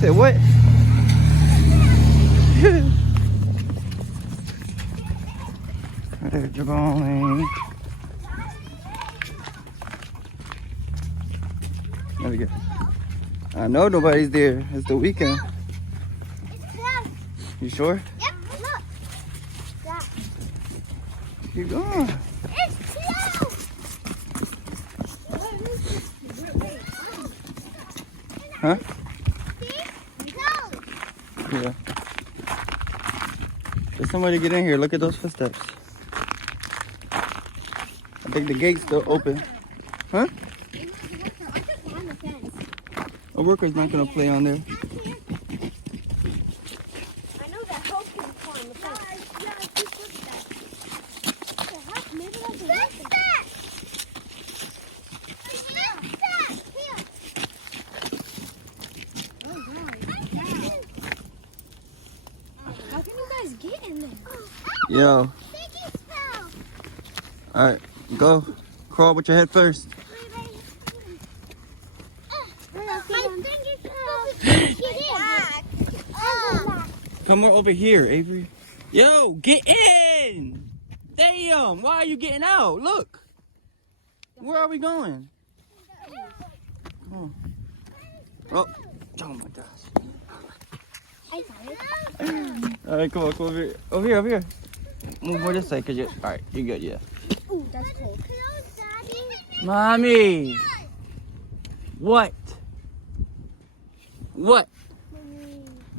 said what? There's Jabone. There we go. I know nobody's there. It's the weekend. You sure? Yep, look. Yeah. Keep going. It's close. Huh? See? Close. Yeah. There's somebody get in here. Look at those footsteps. I think the gate's still open. Huh? A worker's not gonna play on there. I know that Hope can climb the fence. Maybe that's a How can you guys get in there? Yo. Alright, go. Crawl with your head first. Come over here, Avery. Yo, get in! Damn, why are you getting out? Look. Where are we going? Come on. Oh my gosh. Alright, come on over here. Over here. Move more this side, cause alright, you're good, yeah. Ooh, that's cool. Mommy! What? What?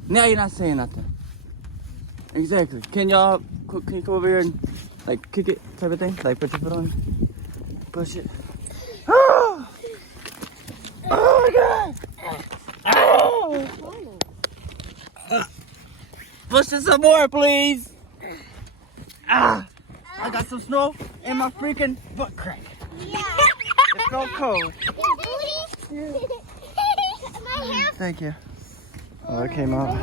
Now you're not saying nothing. Exactly. Can you come over here and like kick it type of thing? Like put your foot on it? Push it. Oh! Oh my god! Oh! Push it some more, please. Ah! I got some snow in my freaking butt crack. Yeah. It's so cold. My hair. Thank you. Oh, it came out.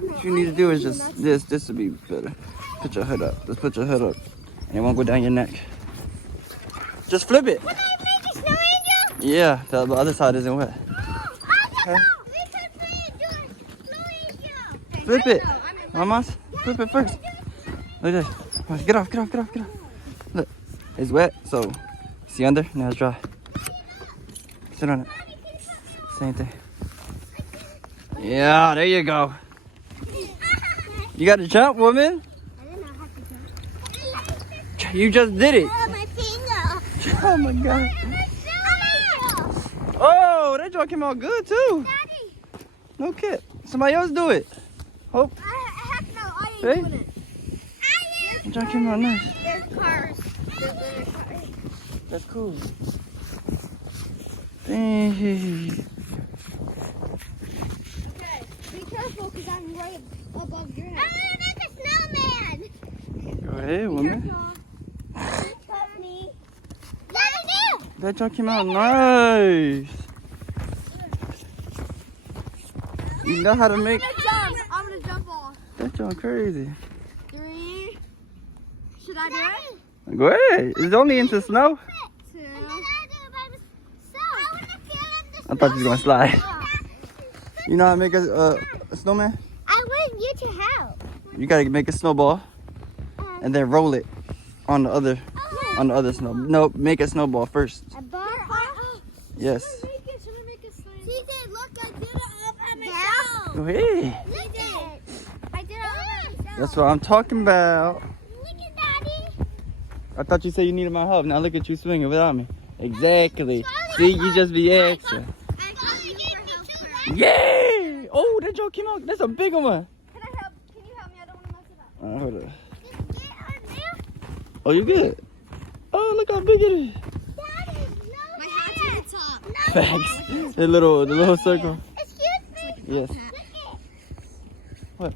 What you need to do is just this would be better. Put your head up. Just put your head up. And it won't go down your neck. Just flip it. Can I make a snow angel? Yeah, the other side isn't wet. Okay. Flip it. Mamas, flip it first. Look at this. Get off. Look, it's wet, so see under, now it's dry. Sit on it. Same thing. Yeah, there you go. You got to jump, woman. I didn't know how to jump. You just did it. Oh, my finger. Oh my god. Oh, Oh, that joint came out good too. Daddy. No kid. Somebody else do it. Hope. Heck no, I ain't Hey. doing it. That joint came out nice. There's cars. There's cars. That's cool. Dang. Okay, be careful because I'm right above your head. I'm gonna make a snowman. Go ahead, woman. Cut me. Daddy, That joint came out nice. You know how to make I'm gonna jump off. that joint crazy. 3. Should I do it? Go ahead. It's only into snow. 2. I thought you was gonna slide. You know how to make a snowman? I want you to help. You gotta make a snowball and then roll it on the other snow. No, make a snowball first. A bar? Yes. Should I make a slime? See, look, I did it all by myself. Go ahead. Look at it. I did it all by myself. That's what I'm talking about. Look at Daddy. I thought you said you needed my help. Now look at you swinging without me. Exactly. See, you just be extra. Yeah! Oh, that joke came out. That's a bigger one. Can I help? Can you help me? I don't want to mess it up. Hold up. Get on there. Oh, you good? Oh, look how big it is. Daddy, no. My hat's at the top. No. Facts. The little circle. Excuse me. Yes. Look at What?